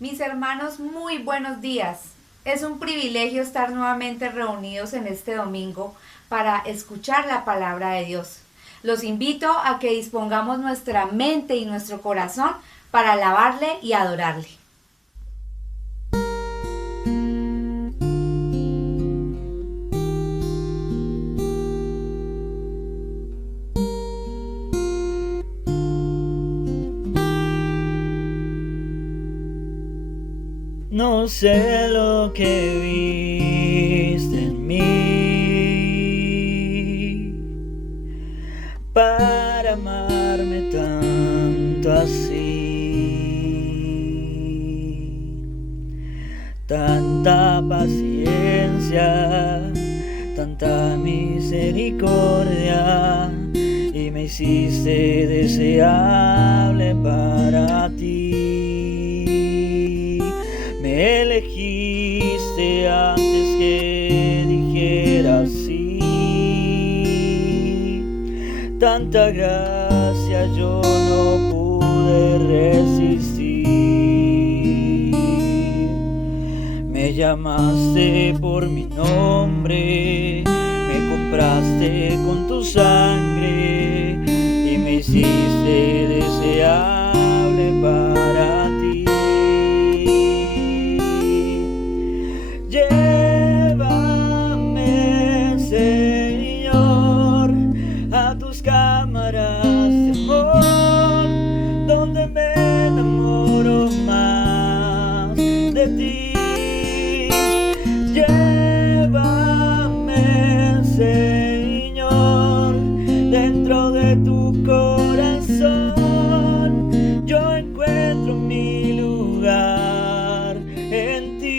Mis hermanos, muy buenos días. Es un privilegio estar nuevamente reunidos en este domingo para escuchar la palabra de Dios. Los invito a que dispongamos nuestra mente y nuestro corazón para alabarle y adorarle. No sé lo que viste en mí para amarme tanto así. Tanta paciencia, tanta misericordia, y me hiciste deseable para ti. Me elegiste antes que dijera sí. Tanta gracia yo no pude resistir. Me llamaste por mi nombre, me compraste con tu sangre y me hiciste deseable para ti. Llévame, Señor, a tus cámaras de amor, donde me enamoro más de ti. Llévame, Señor, dentro de tu corazón. Yo encuentro mi lugar en ti.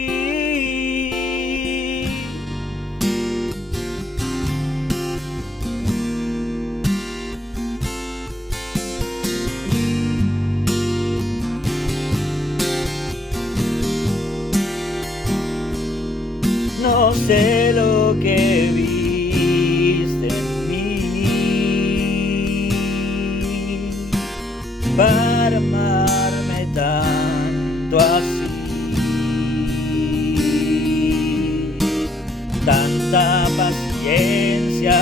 No sé lo que viste en mí para amarme tanto así. Tanta paciencia,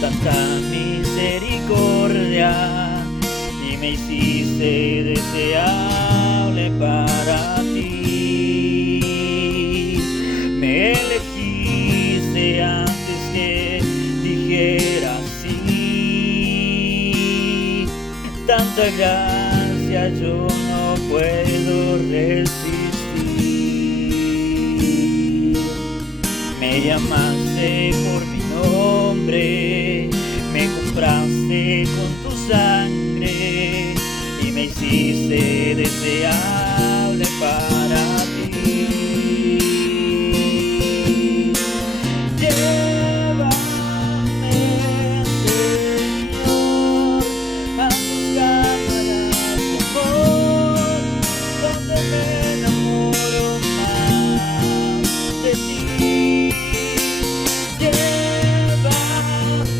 tanta misericordia, y me hiciste deseable para ti. Me elegiste antes que dijera sí. Tanta gracia yo no puedo resistir. Me llamaste por mi nombre, me compraste con tu sangre y me hiciste deseable para ti. Llévame, Señor, a tus cámaras de amor, donde me enamoro más de ti. Llévame,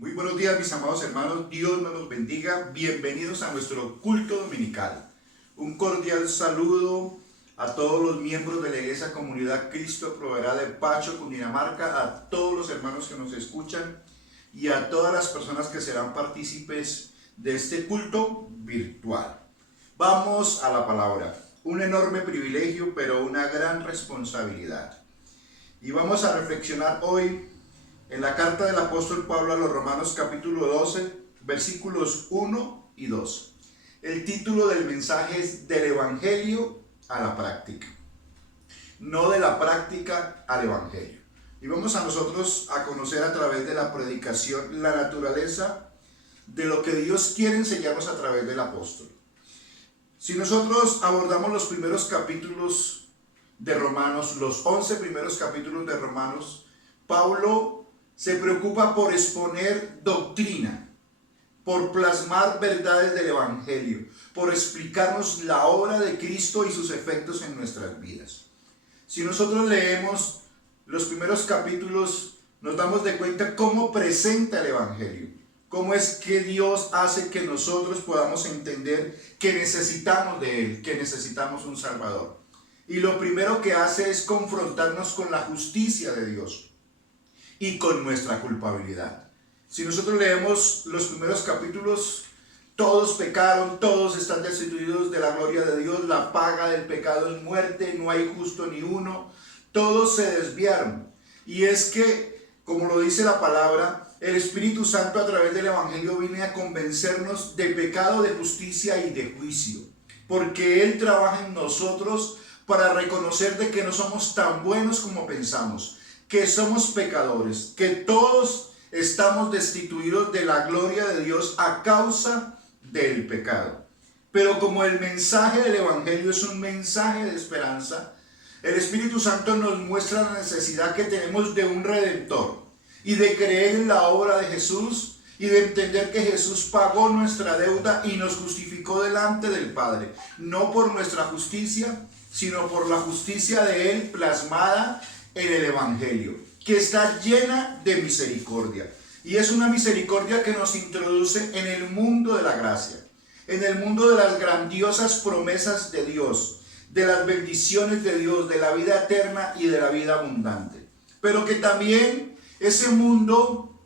Muy buenos días, mis amados hermanos, Dios nos los bendiga. Bienvenidos a nuestro culto dominical. Un cordial saludo a todos los miembros de la Iglesia Comunidad Cristo Proveerá de Pacho, Cundinamarca, a todos los hermanos que nos escuchan y a todas las personas que serán partícipes de este culto virtual. Vamos a la palabra. Un enorme privilegio, pero una gran responsabilidad. Y vamos a reflexionar hoy en la carta del apóstol Pablo a los Romanos capítulo 12, versículos 1 y 2. El título del mensaje es Del Evangelio a la práctica. No de la práctica al Evangelio. Y vamos a nosotros a conocer a través de la predicación la naturaleza de lo que Dios quiere enseñarnos a través del apóstol. Si nosotros abordamos los primeros capítulos de Romanos, los 11 primeros capítulos de Romanos, Pablo se preocupa por exponer doctrina, por plasmar verdades del Evangelio, por explicarnos la obra de Cristo y sus efectos en nuestras vidas. Si nosotros leemos los primeros capítulos, nos damos de cuenta cómo presenta el Evangelio, cómo es que Dios hace que nosotros podamos entender que necesitamos de Él, que necesitamos un Salvador. Y lo primero que hace es confrontarnos con la justicia de Dios y con nuestra culpabilidad. Si nosotros leemos los primeros capítulos, todos pecaron, todos están destituidos de la gloria de Dios, la paga del pecado es muerte, no hay justo ni uno, todos se desviaron. Y es que, como lo dice la palabra, el Espíritu Santo a través del Evangelio viene a convencernos de pecado, de justicia y de juicio, porque Él trabaja en nosotros para reconocer de que no somos tan buenos como pensamos, que somos pecadores, que todos estamos destituidos de la gloria de Dios a causa del pecado. Pero como el mensaje del Evangelio es un mensaje de esperanza, el Espíritu Santo nos muestra la necesidad que tenemos de un Redentor y de creer en la obra de Jesús y de entender que Jesús pagó nuestra deuda y nos justificó delante del Padre, no por nuestra justicia, sino por la justicia de Él plasmada en el Evangelio, que está llena de misericordia. Y es una misericordia que nos introduce en el mundo de la gracia, en el mundo de las grandiosas promesas de Dios, de las bendiciones de Dios, de la vida eterna y de la vida abundante. Pero que también ese mundo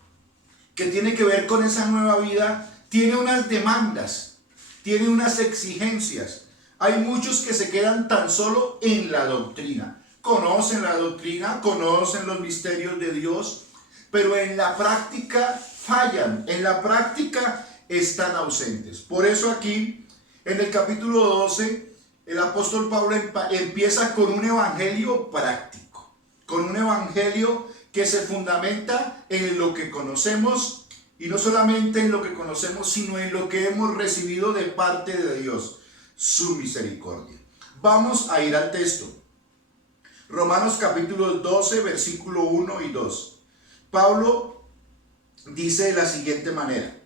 que tiene que ver con esa nueva vida tiene unas demandas, tiene unas exigencias. Hay muchos que se quedan tan solo en la doctrina. Conocen la doctrina, conocen los misterios de Dios, pero en la práctica fallan, en la práctica están ausentes. Por eso aquí, en el capítulo 12, el apóstol Pablo empieza con un evangelio práctico, con un evangelio que se fundamenta en lo que conocemos, y no solamente en lo que conocemos, sino en lo que hemos recibido de parte de Dios, su misericordia. Vamos a ir al texto. Romanos capítulo 12, versículo 1 y 2. Pablo dice de la siguiente manera: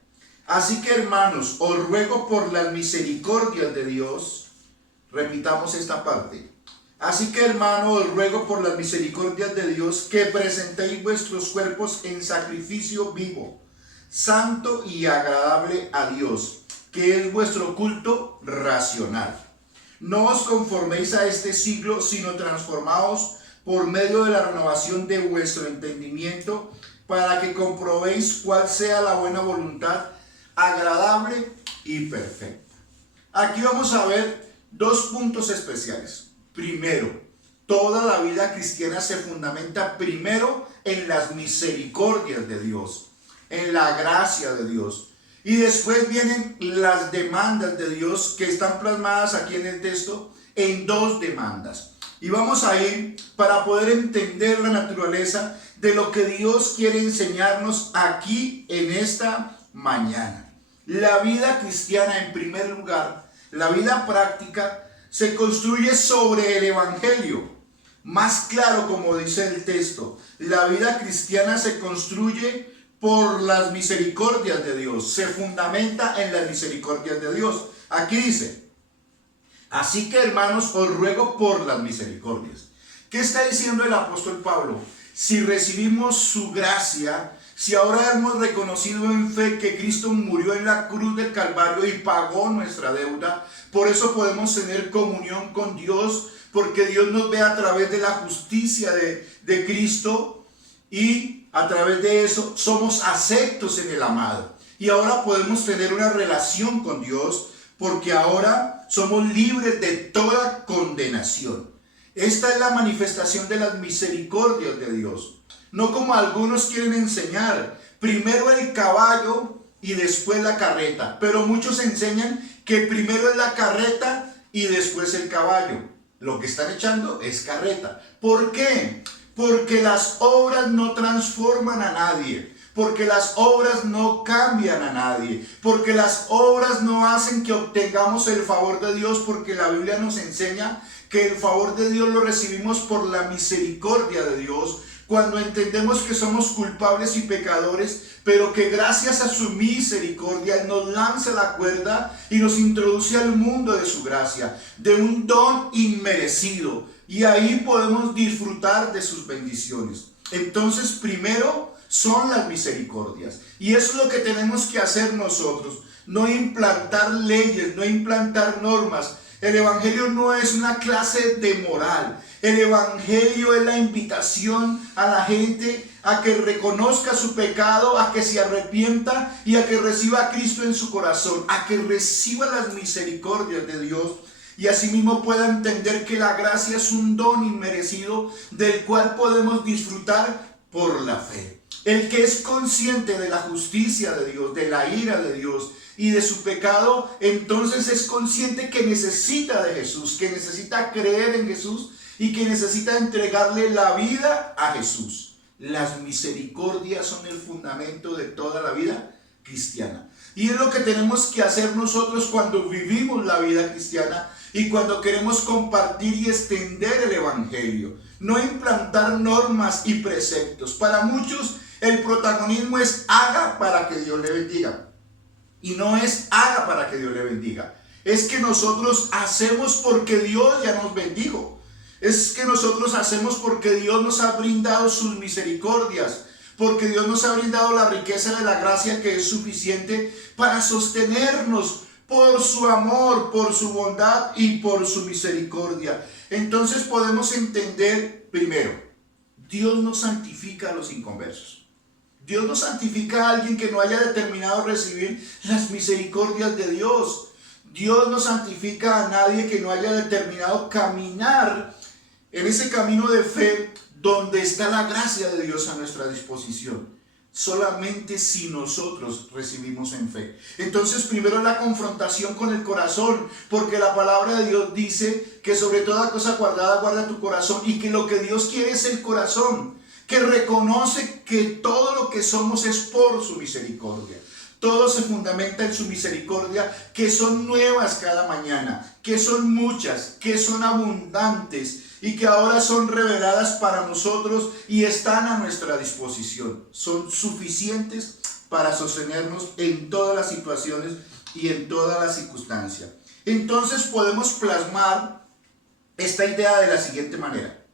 así que, hermanos, os ruego por las misericordias de Dios. Repitamos esta parte. Así que, hermanos, os ruego por las misericordias de Dios que presentéis vuestros cuerpos en sacrificio vivo, santo y agradable a Dios, que es vuestro culto racional. No os conforméis a este siglo, sino transformaos por medio de la renovación de vuestro entendimiento, para que comprobéis cuál sea la buena voluntad, agradable y perfecta. Aquí vamos a ver dos puntos especiales. Primero, toda la vida cristiana se fundamenta primero en las misericordias de Dios, en la gracia de Dios. Y después vienen las demandas de Dios que están plasmadas aquí en el texto en dos demandas. Y vamos a ir para poder entender la naturaleza de lo que Dios quiere enseñarnos aquí en esta mañana. La vida cristiana, en primer lugar, la vida práctica, se construye sobre el Evangelio. Más claro, como dice el texto, la vida cristiana se construye por las misericordias de Dios, se fundamenta en las misericordias de Dios. Aquí dice: así que, hermanos, os ruego por las misericordias. ¿Qué está diciendo el apóstol Pablo? Si recibimos su gracia, si ahora hemos reconocido en fe que Cristo murió en la cruz del Calvario y pagó nuestra deuda, por eso podemos tener comunión con Dios, porque Dios nos ve a través de la justicia de Cristo y a través de eso somos aceptos en el amado. Y ahora podemos tener una relación con Dios porque ahora somos libres de toda condenación. Esta es la manifestación de las misericordias de Dios. No como algunos quieren enseñar, primero el caballo y después la carreta. Pero muchos enseñan que primero es la carreta y después el caballo. Lo que están echando es carreta. ¿Por qué? Porque las obras no transforman a nadie. Porque las obras no cambian a nadie. Porque las obras no hacen que obtengamos el favor de Dios. Porque la Biblia nos enseña que el favor de Dios lo recibimos por la misericordia de Dios. Cuando entendemos que somos culpables y pecadores, pero que gracias a su misericordia Él nos lanza la cuerda y nos introduce al mundo de su gracia, de un don inmerecido. Y ahí podemos disfrutar de sus bendiciones. Entonces, primero son las misericordias. Y eso es lo que tenemos que hacer nosotros. No implantar leyes, no implantar normas. El Evangelio no es una clase de moral. El Evangelio es la invitación a la gente a que reconozca su pecado, a que se arrepienta y a que reciba a Cristo en su corazón, a que reciba las misericordias de Dios y asimismo pueda entender que la gracia es un don inmerecido del cual podemos disfrutar por la fe. El que es consciente de la justicia de Dios, de la ira de Dios y de su pecado, entonces es consciente que necesita de Jesús, que necesita creer en Jesús y que necesita entregarle la vida a Jesús. Las misericordias son el fundamento de toda la vida cristiana. Y es lo que tenemos que hacer nosotros cuando vivimos la vida cristiana y cuando queremos compartir y extender el Evangelio. No implantar normas y preceptos. Para muchos el protagonismo es haga para que Dios le bendiga. Y no es haga para que Dios le bendiga. Es que nosotros hacemos porque Dios ya nos bendijo. Es que nosotros hacemos porque Dios nos ha brindado sus misericordias. Porque Dios nos ha brindado la riqueza de la gracia que es suficiente para sostenernos por su amor, por su bondad y por su misericordia. Entonces podemos entender, primero, Dios no santifica a los inconversos. Dios no santifica a alguien que no haya determinado recibir las misericordias de Dios. Dios no santifica a nadie que no haya determinado caminar en ese camino de fe donde está la gracia de Dios a nuestra disposición. Solamente si nosotros recibimos en fe. Entonces primero la confrontación con el corazón, porque la palabra de Dios dice que sobre toda cosa guardada guarda tu corazón, y que lo que Dios quiere es el corazón, que reconoce que todo lo que somos es por su misericordia. Todo se fundamenta en su misericordia, que son nuevas cada mañana, que son muchas, que son abundantes y que ahora son reveladas para nosotros y están a nuestra disposición. Son suficientes para sostenernos en todas las situaciones y en todas las circunstancias. Entonces podemos plasmar esta idea de la siguiente manera.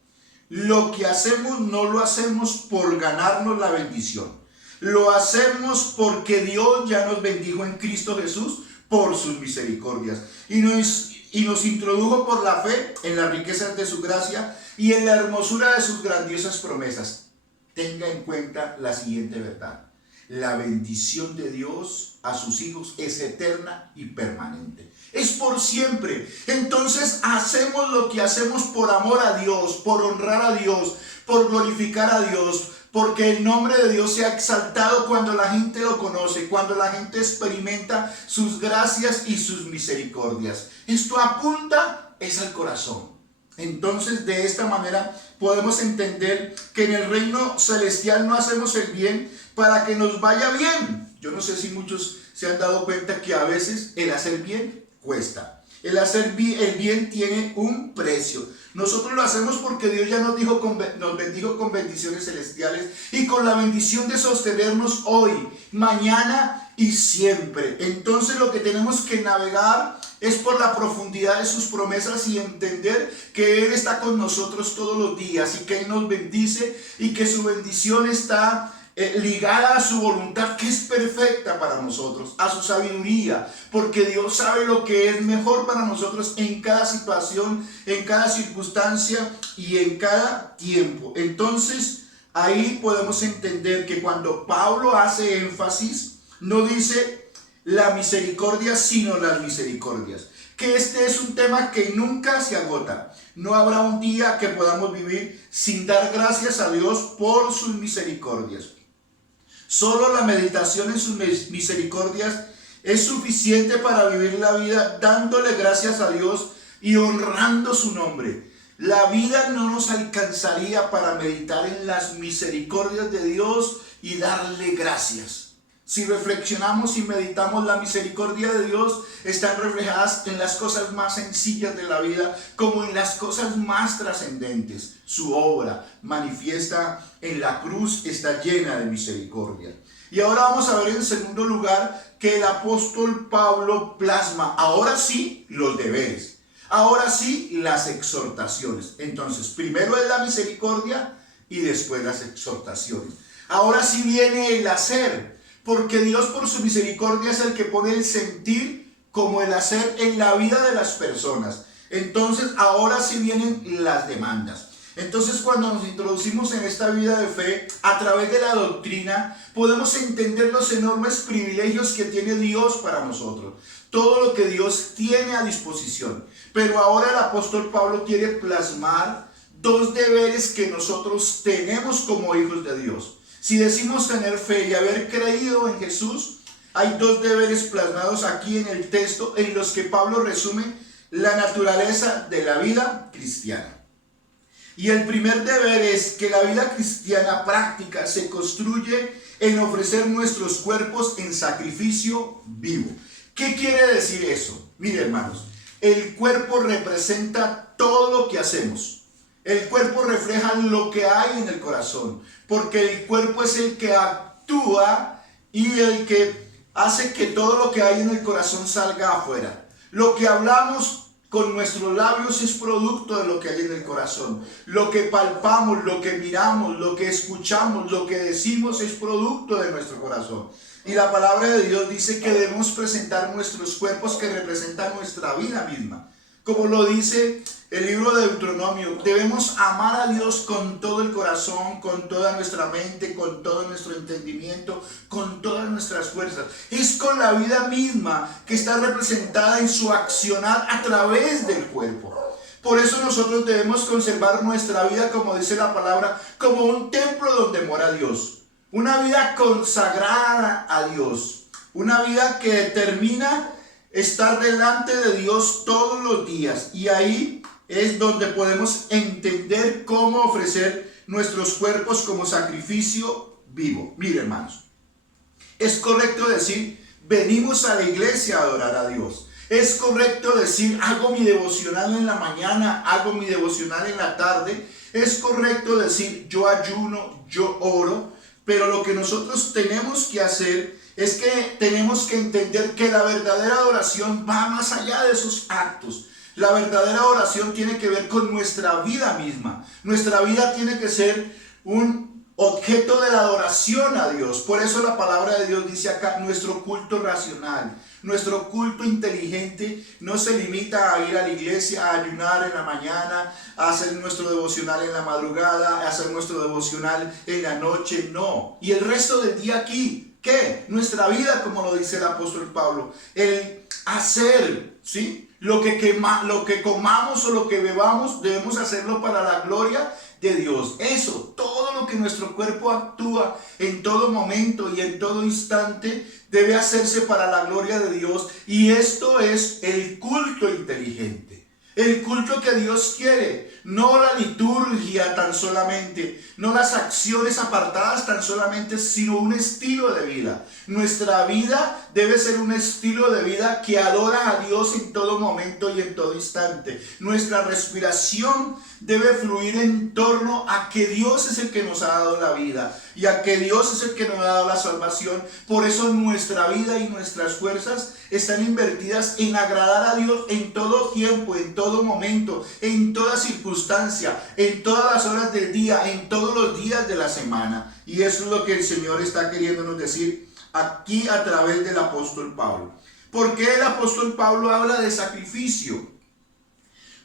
Lo que hacemos no lo hacemos por ganarnos la bendición. Lo hacemos porque Dios ya nos bendijo en Cristo Jesús por sus misericordias. Y nos introdujo por la fe en las riquezas de su gracia y en la hermosura de sus grandiosas promesas. Tenga en cuenta la siguiente verdad. La bendición de Dios a sus hijos es eterna y permanente. Es por siempre. Entonces hacemos lo que hacemos por amor a Dios, por honrar a Dios, por glorificar a Dios, porque el nombre de Dios se ha exaltado cuando la gente lo conoce, cuando la gente experimenta sus gracias y sus misericordias. Esto apunta es al corazón. Entonces de esta manera podemos entender que en el reino celestial no hacemos el bien para que nos vaya bien. Yo no sé si muchos se han dado cuenta que a veces el hacer bien cuesta. El hacer el bien tiene un precio. Nosotros lo hacemos porque Dios ya nos bendijo con bendiciones celestiales y con la bendición de sostenernos hoy, mañana y siempre. Entonces lo que tenemos que navegar es por la profundidad de sus promesas y entender que Él está con nosotros todos los días y que Él nos bendice y que su bendición está ligada a su voluntad, que es perfecta para nosotros, a su sabiduría, porque Dios sabe lo que es mejor para nosotros en cada situación, en cada circunstancia y en cada tiempo. Entonces, ahí podemos entender que cuando Pablo hace énfasis, no dice la misericordia, sino las misericordias. Que este es un tema que nunca se agota. No habrá un día que podamos vivir sin dar gracias a Dios por sus misericordias. Solo la meditación en sus misericordias es suficiente para vivir la vida dándole gracias a Dios y honrando su nombre. La vida no nos alcanzaría para meditar en las misericordias de Dios y darle gracias. Si reflexionamos y meditamos, la misericordia de Dios están reflejadas en las cosas más sencillas de la vida como en las cosas más trascendentes. Su obra manifiesta en la cruz está llena de misericordia. Y ahora vamos a ver en segundo lugar que el apóstol Pablo plasma ahora sí los deberes, ahora sí las exhortaciones. Entonces, primero es la misericordia y después las exhortaciones. Ahora sí viene el hacer. Porque Dios por su misericordia es el que pone el sentir como el hacer en la vida de las personas. Entonces ahora sí vienen las demandas. Entonces cuando nos introducimos en esta vida de fe, a través de la doctrina, podemos entender los enormes privilegios que tiene Dios para nosotros. Todo lo que Dios tiene a disposición. Pero ahora el apóstol Pablo quiere plasmar dos deberes que nosotros tenemos como hijos de Dios. Si decimos tener fe y haber creído en Jesús, hay dos deberes plasmados aquí en el texto en los que Pablo resume la naturaleza de la vida cristiana. Y el primer deber es que la vida cristiana práctica se construye en ofrecer nuestros cuerpos en sacrificio vivo. ¿Qué quiere decir eso? Mire, hermanos, el cuerpo representa todo lo que hacemos. El cuerpo refleja lo que hay en el corazón, porque el cuerpo es el que actúa y el que hace que todo lo que hay en el corazón salga afuera. Lo que hablamos con nuestros labios es producto de lo que hay en el corazón. Lo que palpamos, lo que miramos, lo que escuchamos, lo que decimos es producto de nuestro corazón. Y la palabra de Dios dice que debemos presentar nuestros cuerpos que representan nuestra vida misma. Como lo dice el libro de Deuteronomio, debemos amar a Dios con todo el corazón, con toda nuestra mente, con todo nuestro entendimiento, con todas nuestras fuerzas. Es con la vida misma que está representada en su accionar a través del cuerpo. Por eso nosotros debemos conservar nuestra vida, como dice la palabra, como un templo donde mora Dios. Una vida consagrada a Dios. Una vida que determina estar delante de Dios todos los días. Y ahí es donde podemos entender cómo ofrecer nuestros cuerpos como sacrificio vivo. Mire, hermanos, es correcto decir, venimos a la iglesia a adorar a Dios. Es correcto decir, hago mi devocional en la mañana, hago mi devocional en la tarde. Es correcto decir, yo ayuno, yo oro. Pero lo que nosotros tenemos que hacer es que tenemos que entender que la verdadera adoración va más allá de esos actos. La verdadera oración tiene que ver con nuestra vida misma. Nuestra vida tiene que ser un objeto de la adoración a Dios. Por eso la palabra de Dios dice acá, nuestro culto racional, nuestro culto inteligente no se limita a ir a la iglesia, a ayunar en la mañana, a hacer nuestro devocional en la madrugada, a hacer nuestro devocional en la noche, no. Y el resto del día aquí, ¿qué? Nuestra vida, como lo dice el apóstol Pablo, el hacer, ¿sí? Lo que comamos o lo que bebamos, debemos hacerlo para la gloria de Dios. Eso, todo lo que nuestro cuerpo actúa en todo momento y en todo instante, debe hacerse para la gloria de Dios. Y esto es el culto inteligente. El culto que Dios quiere, no la liturgia tan solamente, no las acciones apartadas tan solamente, sino un estilo de vida. Nuestra vida debe ser un estilo de vida que adora a Dios en todo momento y en todo instante. Nuestra respiración debe fluir en torno a que Dios es el que nos ha dado la vida y a que Dios es el que nos ha dado la salvación. Por eso nuestra vida y nuestras fuerzas están invertidas en agradar a Dios en todo tiempo, en todo momento, en toda circunstancia. circunstancia, en todas las horas del día, en todos los días de la semana. Y eso es lo que el Señor está queriéndonos decir aquí a través del apóstol Pablo. ¿Por qué el apóstol Pablo habla de sacrificio?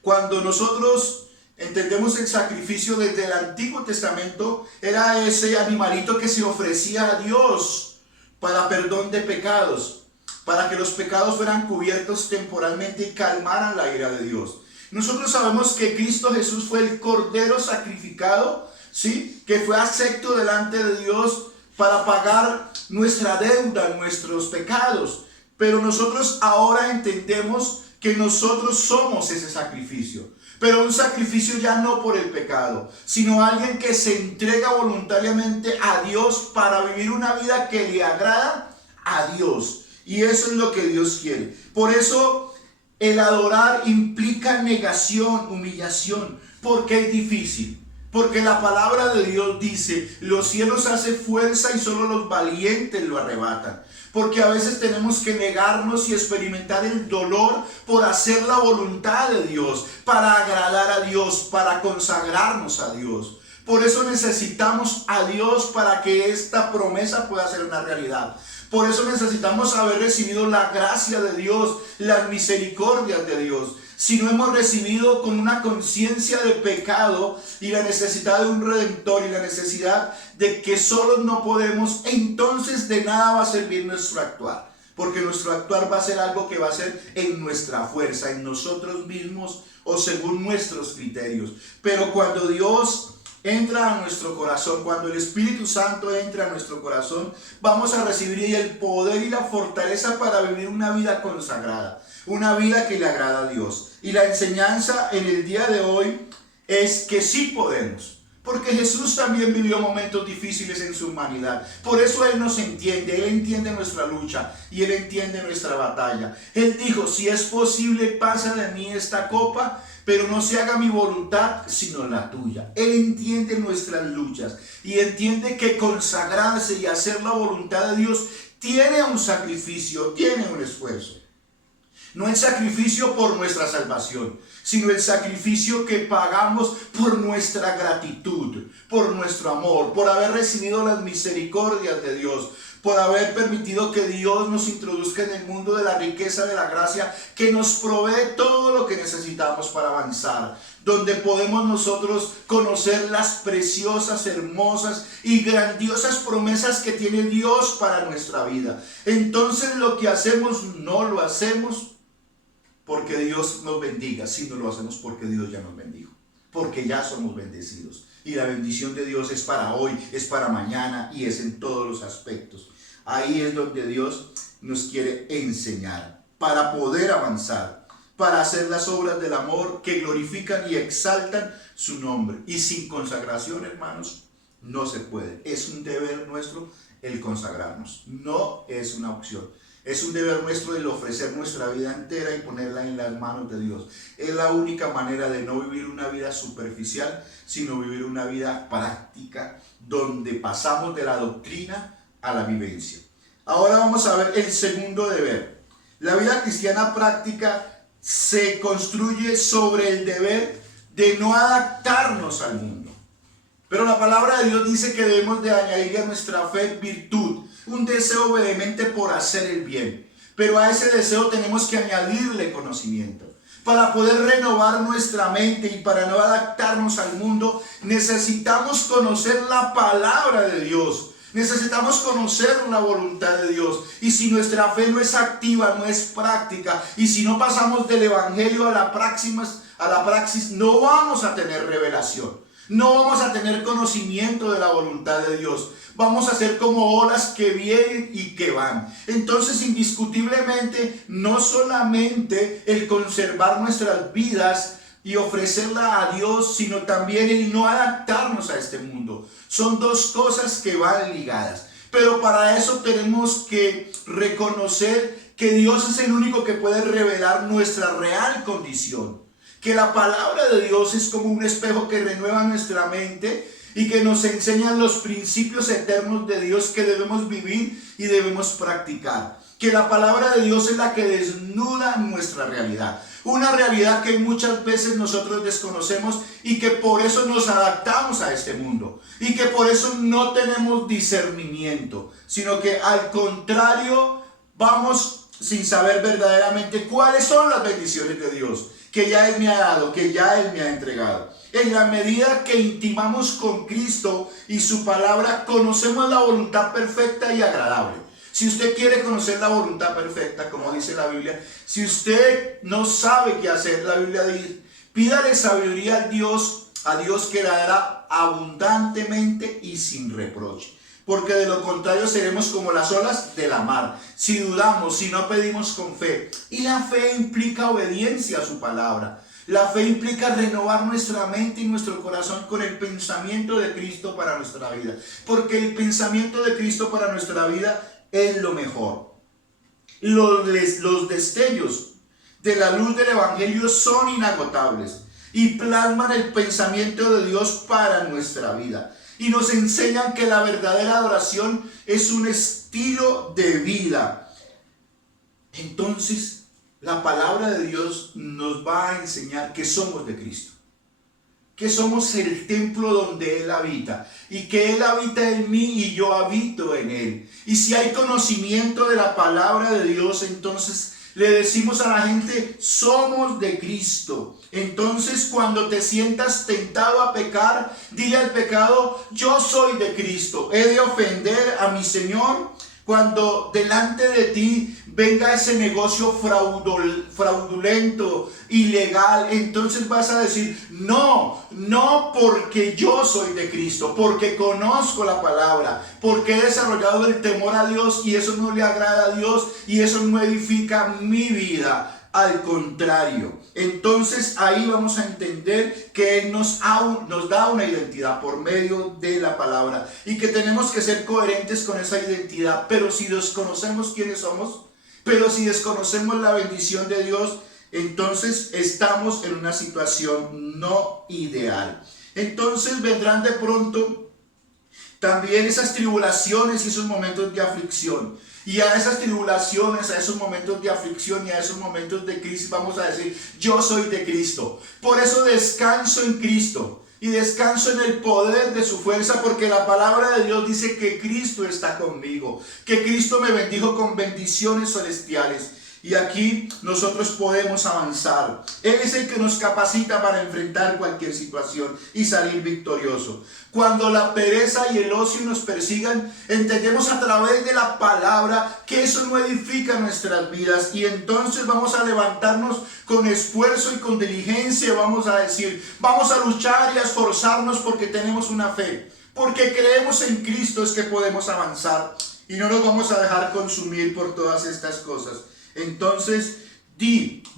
Cuando nosotros entendemos el sacrificio desde el Antiguo Testamento, era ese animalito que se ofrecía a Dios para perdón de pecados, para que los pecados fueran cubiertos temporalmente y calmaran la ira de Dios. Nosotros sabemos que Cristo Jesús fue el Cordero sacrificado, ¿sí?, que fue acepto delante de Dios para pagar nuestra deuda, nuestros pecados. Pero nosotros ahora entendemos que nosotros somos ese sacrificio. Pero un sacrificio ya no por el pecado, sino alguien que se entrega voluntariamente a Dios para vivir una vida que le agrada a Dios. Y eso es lo que Dios quiere. Por eso el adorar implica negación, humillación. ¿Por qué es difícil? Porque la palabra de Dios dice, los cielos hacen fuerza y solo los valientes lo arrebatan. Porque a veces tenemos que negarnos y experimentar el dolor por hacer la voluntad de Dios, para agradar a Dios, para consagrarnos a Dios. Por eso necesitamos a Dios para que esta promesa pueda ser una realidad. Por eso necesitamos haber recibido la gracia de Dios, las misericordias de Dios. Si no hemos recibido con una conciencia de pecado y la necesidad de un redentor y la necesidad de que solos no podemos, entonces de nada va a servir nuestro actuar. Porque nuestro actuar va a ser algo que va a ser en nuestra fuerza, en nosotros mismos o según nuestros criterios. Pero cuando Dios entra a nuestro corazón, cuando el Espíritu Santo entra a nuestro corazón, vamos a recibir el poder y la fortaleza para vivir una vida consagrada, una vida que le agrada a Dios. Y la enseñanza en el día de hoy es que sí podemos, porque Jesús también vivió momentos difíciles en su humanidad. Por eso Él nos entiende, Él entiende nuestra lucha y Él entiende nuestra batalla. Él dijo, si es posible, pasa de mí esta copa, pero no se haga mi voluntad, sino la tuya. Él entiende nuestras luchas y entiende que consagrarse y hacer la voluntad de Dios tiene un sacrificio, tiene un esfuerzo. No el sacrificio por nuestra salvación, sino el sacrificio que pagamos por nuestra gratitud, por nuestro amor, por haber recibido las misericordias de Dios, por haber permitido que Dios nos introduzca en el mundo de la riqueza de la gracia, que nos provee todo lo que necesitamos para avanzar, donde podemos nosotros conocer las preciosas, hermosas y grandiosas promesas que tiene Dios para nuestra vida. Entonces lo que hacemos no lo hacemos porque Dios nos bendiga, sino lo hacemos porque Dios ya nos bendijo, porque ya somos bendecidos. Y la bendición de Dios es para hoy, es para mañana y es en todos los aspectos. Ahí es donde Dios nos quiere enseñar para poder avanzar, para hacer las obras del amor que glorifican y exaltan su nombre. Y sin consagración, hermanos, no se puede. Es un deber nuestro el consagrarnos, no es una opción. Es un deber nuestro el ofrecer nuestra vida entera y ponerla en las manos de Dios. Es la única manera de no vivir una vida superficial, sino vivir una vida práctica, donde pasamos de la doctrina a la vivencia. Ahora vamos a ver el segundo deber. La vida cristiana práctica se construye sobre el deber de no adaptarnos al mundo. Pero la palabra de Dios dice que debemos de añadir a nuestra fe virtud, un deseo vehemente por hacer el bien. Pero a ese deseo tenemos que añadirle conocimiento. Para poder renovar nuestra mente y para no adaptarnos al mundo, necesitamos conocer la palabra de Dios. Necesitamos conocer la voluntad de Dios. Y si nuestra fe no es activa, no es práctica, y si no pasamos del evangelio a la praxis, no vamos a tener revelación. No vamos a tener conocimiento de la voluntad de Dios. Vamos a ser como olas que vienen y que van. Entonces, indiscutiblemente, no solamente el conservar nuestras vidas y ofrecerla a Dios, sino también el no adaptarnos a este mundo. Son dos cosas que van ligadas. Pero para eso tenemos que reconocer que Dios es el único que puede revelar nuestra real condición. Que la palabra de Dios es como un espejo que renueva nuestra mente y que nos enseña los principios eternos de Dios que debemos vivir y debemos practicar. Que la palabra de Dios es la que desnuda nuestra realidad. Una realidad que muchas veces nosotros desconocemos y que por eso nos adaptamos a este mundo. Y que por eso no tenemos discernimiento, sino que al contrario vamos sin saber verdaderamente cuáles son las bendiciones de Dios que ya Él me ha dado, que ya Él me ha entregado. En la medida que intimamos con Cristo y su palabra, conocemos la voluntad perfecta y agradable. Si usted quiere conocer la voluntad perfecta, como dice la Biblia, si usted no sabe qué hacer, la Biblia dice, pídale sabiduría a Dios que la dará abundantemente y sin reproche. Porque de lo contrario seremos como las olas de la mar, si dudamos, si no pedimos con fe. Y la fe implica obediencia a su palabra. La fe implica renovar nuestra mente y nuestro corazón con el pensamiento de Cristo para nuestra vida. Porque el pensamiento de Cristo para nuestra vida es lo mejor. Los destellos de la luz del Evangelio son inagotables y plasman el pensamiento de Dios para nuestra vida. Y nos enseñan que la verdadera adoración es un estilo de vida. Entonces, la palabra de Dios nos va a enseñar que somos de Cristo, que somos el templo donde Él habita y que Él habita en mí y yo habito en Él. Y si hay conocimiento de la palabra de Dios, entonces le decimos a la gente, somos de Cristo. Entonces cuando te sientas tentado a pecar, dile al pecado, yo soy de Cristo. He de ofender a mi Señor. Cuando delante de ti venga ese negocio fraudulento, ilegal, entonces vas a decir, no porque yo soy de Cristo, porque conozco la palabra, porque he desarrollado el temor a Dios y eso no le agrada a Dios y eso no edifica mi vida. Al contrario, entonces ahí vamos a entender que Él nos da una identidad por medio de la palabra y que tenemos que ser coherentes con esa identidad. Pero si desconocemos quiénes somos, pero si desconocemos la bendición de Dios, entonces estamos en una situación no ideal. Entonces vendrán de pronto también esas tribulaciones y esos momentos de aflicción. Y a esas tribulaciones, a esos momentos de aflicción y a esos momentos de crisis vamos a decir, yo soy de Cristo. Por eso descanso en Cristo y descanso en el poder de su fuerza, porque la palabra de Dios dice que Cristo está conmigo, que Cristo me bendijo con bendiciones celestiales. Y aquí nosotros podemos avanzar. Él es el que nos capacita para enfrentar cualquier situación y salir victorioso. Cuando la pereza y el ocio nos persigan, entendemos a través de la palabra que eso no edifica nuestras vidas. Y entonces vamos a levantarnos con esfuerzo y con diligencia. Vamos a decir, vamos a luchar y a esforzarnos porque tenemos una fe. Porque creemos en Cristo es que podemos avanzar. Y no nos vamos a dejar consumir por todas estas cosas. Entonces,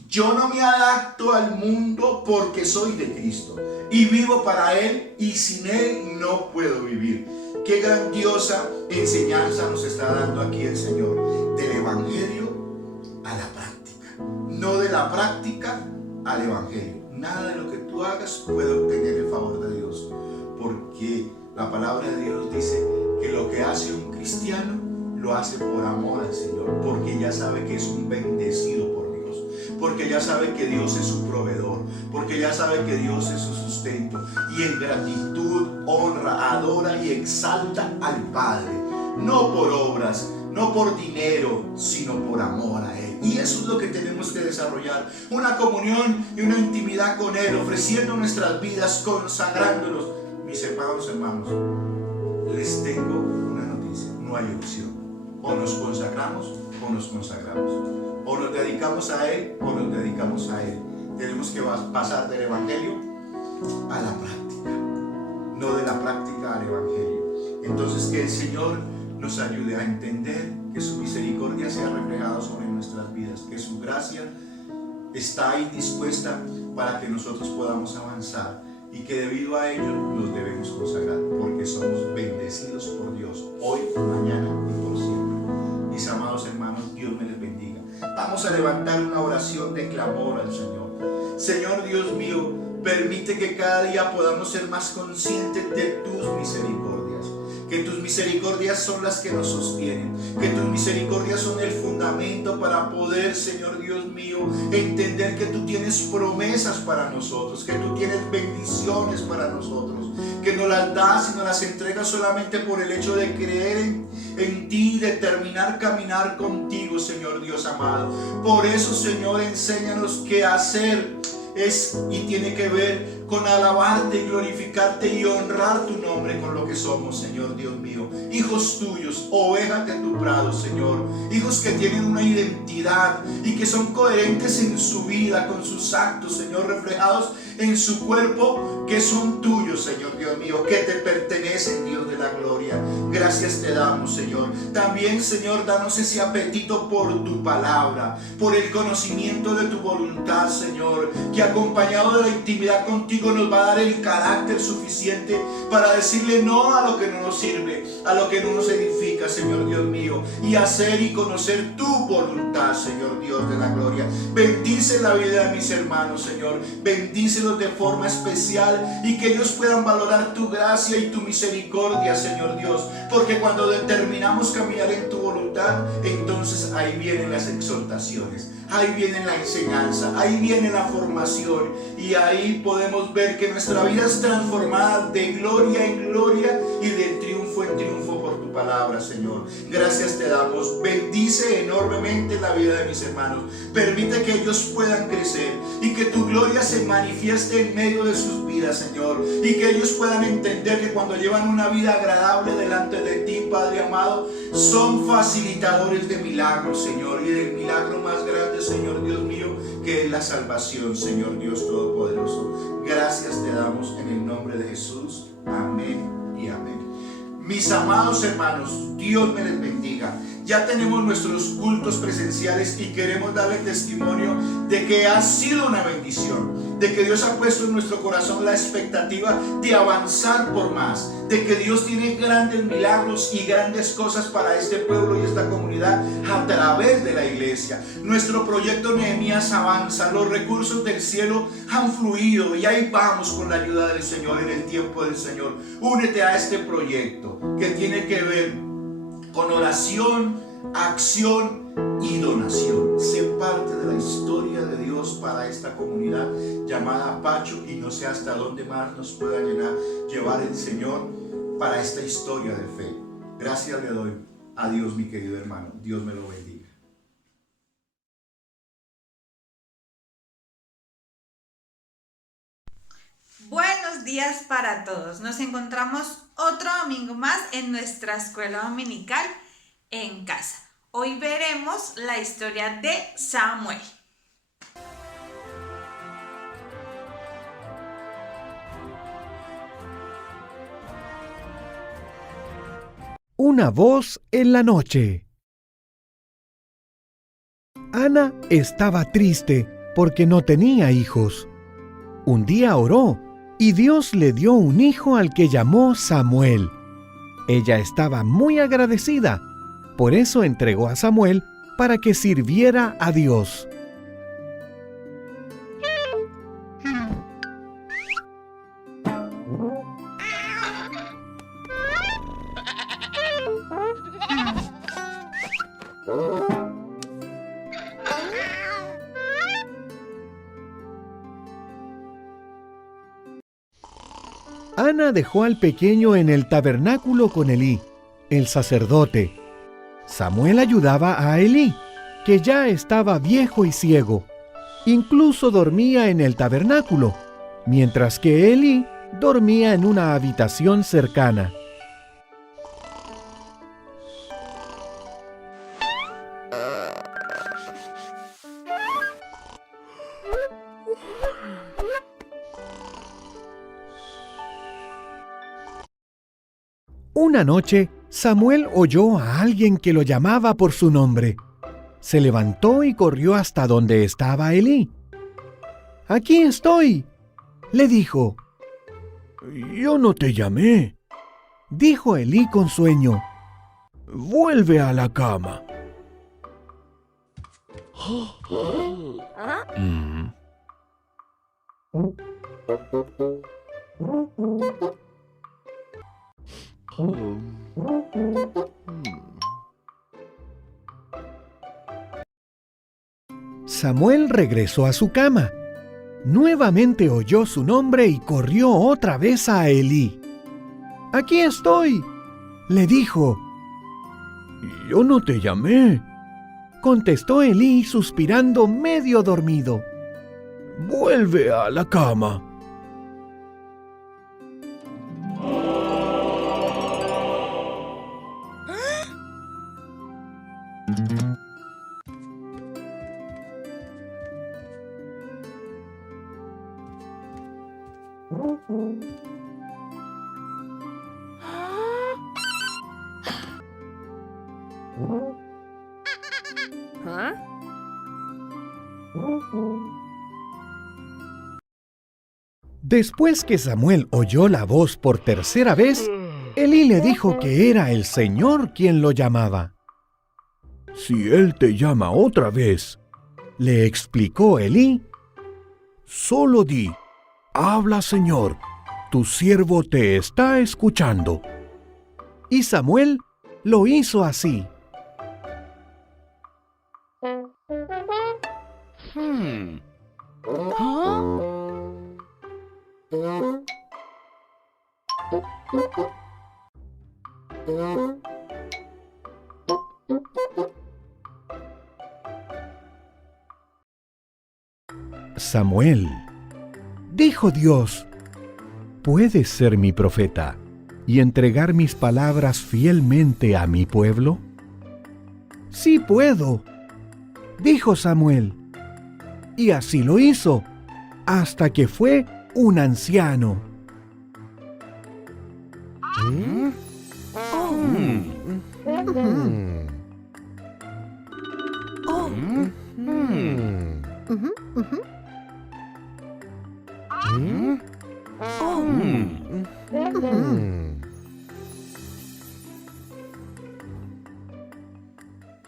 yo no me adapto al mundo porque soy de Cristo y vivo para Él y sin Él no puedo vivir. Qué grandiosa enseñanza nos está dando aquí el Señor, del Evangelio a la práctica, no de la práctica al Evangelio. Nada de lo que tú hagas puede obtener el favor de Dios, porque la palabra de Dios dice que lo que hace un cristiano lo hace por amor al Señor, porque ya sabe que es un bendecido por Dios, porque ya sabe que Dios es su proveedor, porque ya sabe que Dios es su sustento, y en gratitud honra, adora y exalta al Padre, no por obras, no por dinero, sino por amor a Él. Y eso es lo que tenemos que desarrollar, una comunión y una intimidad con Él, ofreciendo nuestras vidas, consagrándonos. Mis hermanos, les tengo una noticia, no hay opción. O nos consagramos o nos consagramos. O nos dedicamos a Él o nos dedicamos a Él. Tenemos que pasar del Evangelio a la práctica, no de la práctica al Evangelio. Entonces que el Señor nos ayude a entender que su misericordia sea reflejada sobre nuestras vidas, que su gracia está ahí dispuesta para que nosotros podamos avanzar y que debido a ello nos debemos consagrar, porque somos bendecidos por Dios hoy, mañana y por siempre. Mis amados hermanos, Dios me les bendiga. Vamos a levantar una oración de clamor al Señor. Señor Dios mío, permite que cada día podamos ser más conscientes de tus misericordias, que tus misericordias son las que nos sostienen, que tus misericordias son el fundamento para poder, Señor Dios mío, entender que tú tienes promesas para nosotros, que tú tienes bendiciones para nosotros, que nos las das y nos las entregas solamente por el hecho de creer en ti y determinar caminar contigo, Señor Dios amado. Por eso, Señor, enséñanos qué hacer es y tiene que ver con alabarte y glorificarte y honrar tu nombre con lo que somos, Señor Dios mío. Hijos tuyos, ovejas de tu prado, Señor. Hijos que tienen una identidad y que son coherentes en su vida, con sus actos, Señor, reflejados en su cuerpo, que son tuyos, Señor Dios mío, que te pertenecen, Dios de la gloria. Gracias te damos, Señor. También, Señor, danos ese apetito por tu palabra, por el conocimiento de tu voluntad, Señor, que acompañado de la intimidad contigo nos va a dar el carácter suficiente para decirle no a lo que no nos sirve, a lo que no nos edifica, Señor Dios mío, y hacer y conocer tu voluntad, Señor Dios de la gloria. Bendice la vida de mis hermanos, Señor. Bendícelos de forma especial y que ellos puedan valorar tu gracia y tu misericordia, Señor Dios, porque cuando determinamos caminar en tu voluntad, entonces ahí vienen las exhortaciones, ahí viene la enseñanza, ahí viene la formación, y ahí podemos ver que nuestra vida es transformada de gloria en gloria y de triunfo en triunfo por tu palabra, Señor. Gracias te damos. Bendice enormemente la vida de mis hermanos. Permite que ellos puedan crecer y que tu gloria se manifieste en medio de sus vidas, Señor, y que ellos puedan entender que cuando llevan una vida agradable delante de ti, Padre amado, son facilitadores de milagros, Señor, y del milagro más grande, Señor Dios mío, que es la salvación, Señor Dios Todopoderoso. Gracias te damos en el nombre de Jesús. Amén y amén. Mis amados hermanos, Dios me les bendiga. Ya tenemos nuestros cultos presenciales y queremos darle testimonio de que ha sido una bendición, de que Dios ha puesto en nuestro corazón la expectativa de avanzar por más, de que Dios tiene grandes milagros y grandes cosas para este pueblo y esta comunidad a través de la iglesia. Nuestro proyecto Nehemías avanza, los recursos del cielo han fluido y ahí vamos con la ayuda del Señor en el tiempo del Señor. Únete a este proyecto que tiene que ver con oración, acción y donación. Sé parte de la historia de Dios para esta comunidad llamada Pacho, y no sé hasta dónde más nos pueda llevar el Señor para esta historia de fe. Gracias le doy a Dios, mi querido hermano. Dios me lo bendiga. Buenos días para todos. Nos encontramos otro domingo más en nuestra escuela dominical en casa. Hoy veremos la historia de Samuel. Una voz en la noche. Ana estaba triste porque no tenía hijos. Un día oró y Dios le dio un hijo al que llamó Samuel. Ella estaba muy agradecida, por eso entregó a Samuel para que sirviera a Dios. Ana dejó al pequeño en el tabernáculo con Elí, el sacerdote. Samuel ayudaba a Elí, que ya estaba viejo y ciego. Incluso dormía en el tabernáculo, mientras que Elí dormía en una habitación cercana. Una noche, Samuel oyó a alguien que lo llamaba por su nombre. Se levantó y corrió hasta donde estaba Elí. «Aquí estoy», le dijo. «Yo no te llamé», dijo Elí con sueño. «Vuelve a la cama». Samuel regresó a su cama. Nuevamente oyó su nombre y corrió otra vez a Elí. «Aquí estoy», le dijo. «Yo no te llamé», contestó Elí suspirando medio dormido. «Vuelve a la cama». Después que Samuel oyó la voz por tercera vez, Elí le dijo que era el Señor quien lo llamaba. «Si Él te llama otra vez», le explicó Elí, «solo di, habla Señor, tu siervo te está escuchando». Y Samuel lo hizo así. «Samuel», dijo Dios, «¿puedes ser mi profeta y entregar mis palabras fielmente a mi pueblo?» «Sí puedo», dijo Samuel, y así lo hizo, hasta que fue un anciano.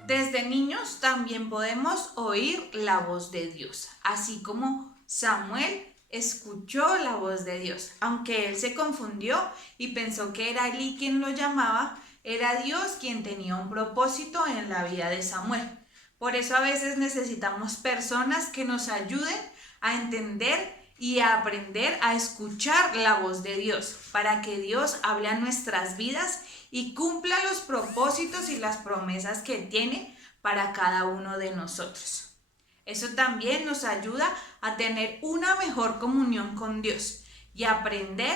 Desde niños también podemos oír la voz de Dios, así como Samuel escuchó la voz de Dios. Aunque él se confundió y pensó que era Elí quien lo llamaba, era Dios quien tenía un propósito en la vida de Samuel. Por eso a veces necesitamos personas que nos ayuden a entender y a aprender a escuchar la voz de Dios, para que Dios hable a nuestras vidas y cumpla los propósitos y las promesas que tiene para cada uno de nosotros. Eso también nos ayuda a tener una mejor comunión con Dios y aprender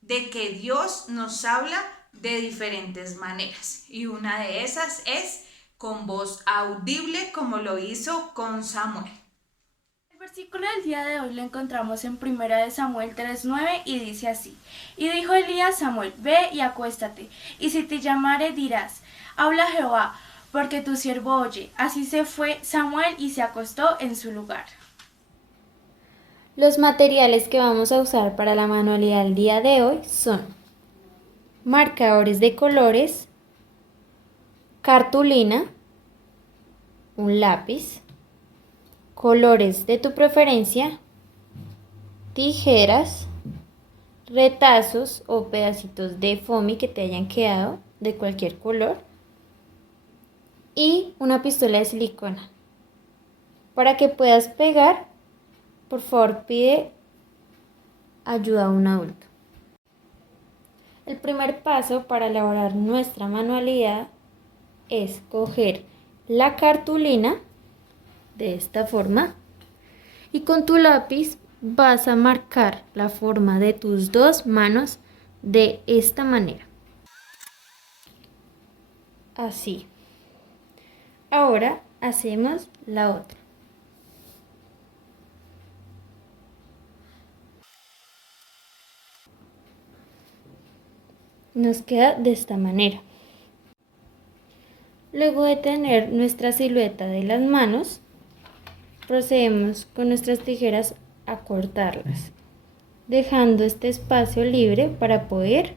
de que Dios nos habla de diferentes maneras. Y una de esas es con voz audible, como lo hizo con Samuel. El versículo del día de hoy lo encontramos en 1 Samuel 3:9 y dice así: «Y dijo Elí a Samuel, ve y acuéstate, y si te llamare dirás, habla Jehová, porque tu siervo oye». Así se fue Samuel y se acostó en su lugar. Los materiales que vamos a usar para la manualidad del día de hoy son marcadores de colores, cartulina, un lápiz, colores de tu preferencia, tijeras, retazos o pedacitos de foamy que te hayan quedado de cualquier color y una pistola de silicona. Para que puedas pegar, por favor pide ayuda a un adulto. El primer paso para elaborar nuestra manualidad es coger la cartulina de esta forma y con tu lápiz vas a marcar la forma de tus dos manos de esta manera. Así. Ahora hacemos la otra. Nos queda de esta manera. Luego de tener nuestra silueta de las manos, procedemos con nuestras tijeras a cortarlas, dejando este espacio libre para poder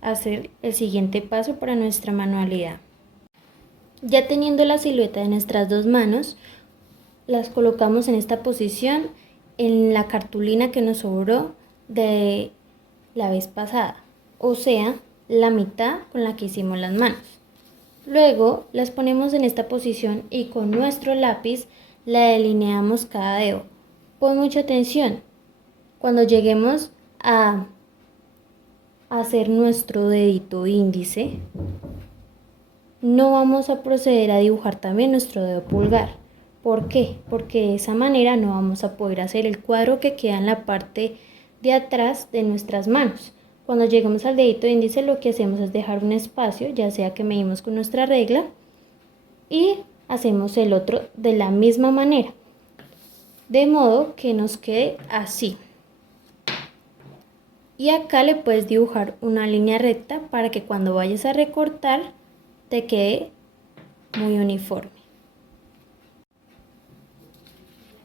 hacer el siguiente paso para nuestra manualidad. Ya teniendo la silueta de nuestras dos manos, las colocamos en esta posición en la cartulina que nos sobró de la vez pasada. O sea, la mitad con la que hicimos las manos. Luego las ponemos en esta posición y con nuestro lápiz la delineamos cada dedo. Pon mucha atención. Cuando lleguemos a hacer nuestro dedito índice, no vamos a proceder a dibujar también nuestro dedo pulgar. ¿Por qué? Porque de esa manera no vamos a poder hacer el cuadro que queda en la parte de atrás de nuestras manos. Cuando lleguemos al dedito índice, lo que hacemos es dejar un espacio, ya sea que medimos con nuestra regla, y hacemos el otro de la misma manera, de modo que nos quede así. Y acá le puedes dibujar una línea recta para que cuando vayas a recortar te quede muy uniforme.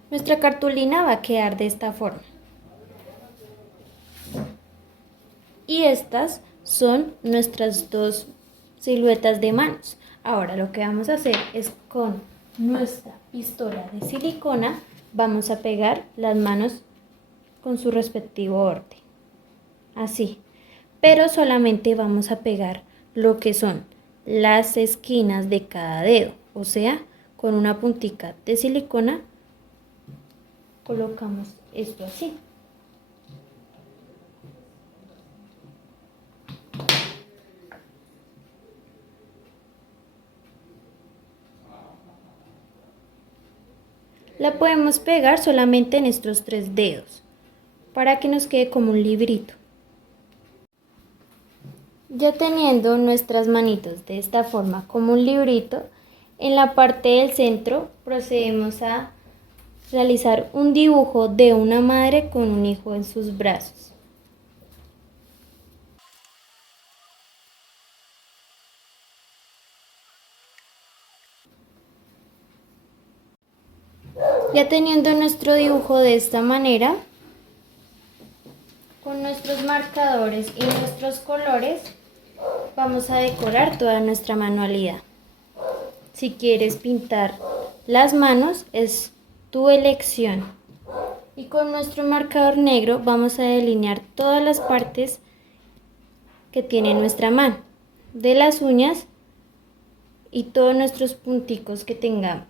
Nuestra cartulina va a quedar de esta forma. Y estas son nuestras dos siluetas de manos. Ahora lo que vamos a hacer es con nuestra pistola de silicona vamos a pegar las manos con su respectivo orden. Así. Pero solamente vamos a pegar lo que son las esquinas de cada dedo. O sea, con una puntica de silicona colocamos esto así. La podemos pegar solamente en estos 3 dedos para que nos quede como un librito. Ya teniendo nuestras manitos de esta forma como un librito, en la parte del centro procedemos a realizar un dibujo de una madre con un hijo en sus brazos. Ya teniendo nuestro dibujo de esta manera, con nuestros marcadores y nuestros colores, vamos a decorar toda nuestra manualidad. Si quieres pintar las manos, es tu elección. Y con nuestro marcador negro vamos a delinear todas las partes que tiene nuestra mano, de las uñas y todos nuestros punticos que tengamos.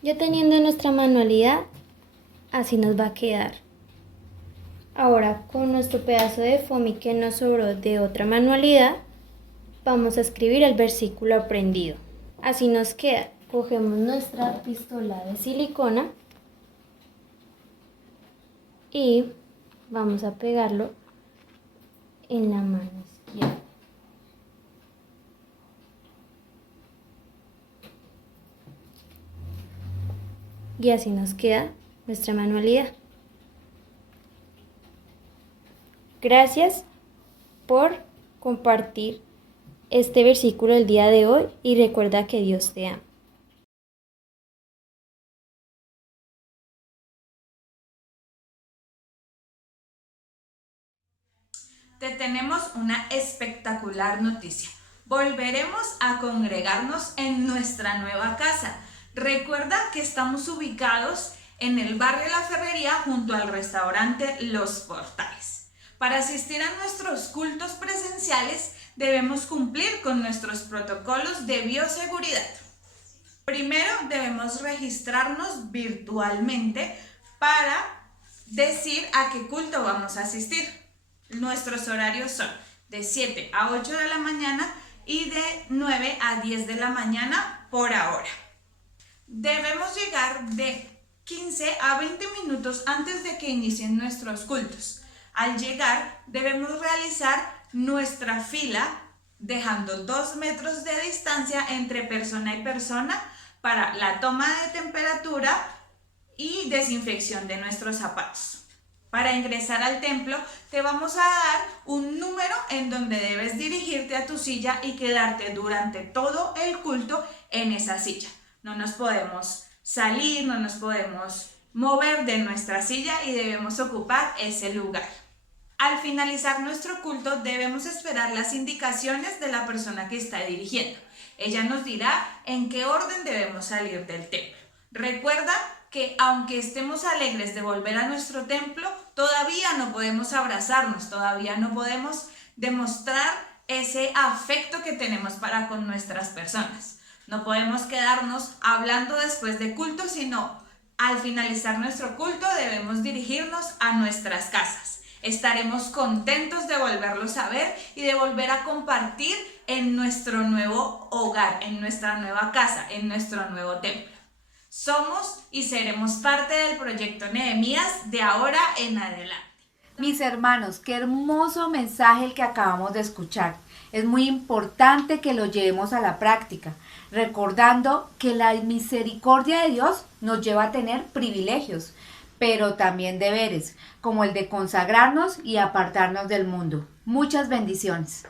Ya teniendo nuestra manualidad, así nos va a quedar. Ahora, con nuestro pedazo de foamy que nos sobró de otra manualidad, vamos a escribir el versículo aprendido. Así nos queda. Cogemos nuestra pistola de silicona y vamos a pegarlo en la mano izquierda. Y así nos queda nuestra manualidad. Gracias por compartir este versículo el día de hoy y recuerda que Dios te ama. Te tenemos una espectacular noticia. Volveremos a congregarnos en nuestra nueva casa. Recuerda que estamos ubicados en el barrio La Ferrería junto al restaurante Los Portales. Para asistir a nuestros cultos presenciales debemos cumplir con nuestros protocolos de bioseguridad. Primero debemos registrarnos virtualmente para decir a qué culto vamos a asistir. Nuestros horarios son de 7 a 8 de la mañana y de 9 a 10 de la mañana por ahora. Debemos llegar de 15 a 20 minutos antes de que inicien nuestros cultos. Al llegar, debemos realizar nuestra fila dejando 2 metros de distancia entre persona y persona para la toma de temperatura y desinfección de nuestros zapatos. Para ingresar al templo te vamos a dar un número en donde debes dirigirte a tu silla y quedarte durante todo el culto en esa silla. No nos podemos salir, no nos podemos mover de nuestra silla y debemos ocupar ese lugar. Al finalizar nuestro culto debemos esperar las indicaciones de la persona que está dirigiendo. Ella nos dirá en qué orden debemos salir del templo. Recuerda que aunque estemos alegres de volver a nuestro templo, todavía no podemos abrazarnos, todavía no podemos demostrar ese afecto que tenemos para con nuestras personas. No podemos quedarnos hablando después de culto, sino al finalizar nuestro culto debemos dirigirnos a nuestras casas. Estaremos contentos de volverlos a ver y de volver a compartir en nuestro nuevo hogar, en nuestra nueva casa, en nuestro nuevo templo. Somos y seremos parte del proyecto Nehemías de ahora en adelante. Mis hermanos, qué hermoso mensaje el que acabamos de escuchar. Es muy importante que lo llevemos a la práctica, recordando que la misericordia de Dios nos lleva a tener privilegios, pero también deberes, como el de consagrarnos y apartarnos del mundo. Muchas bendiciones.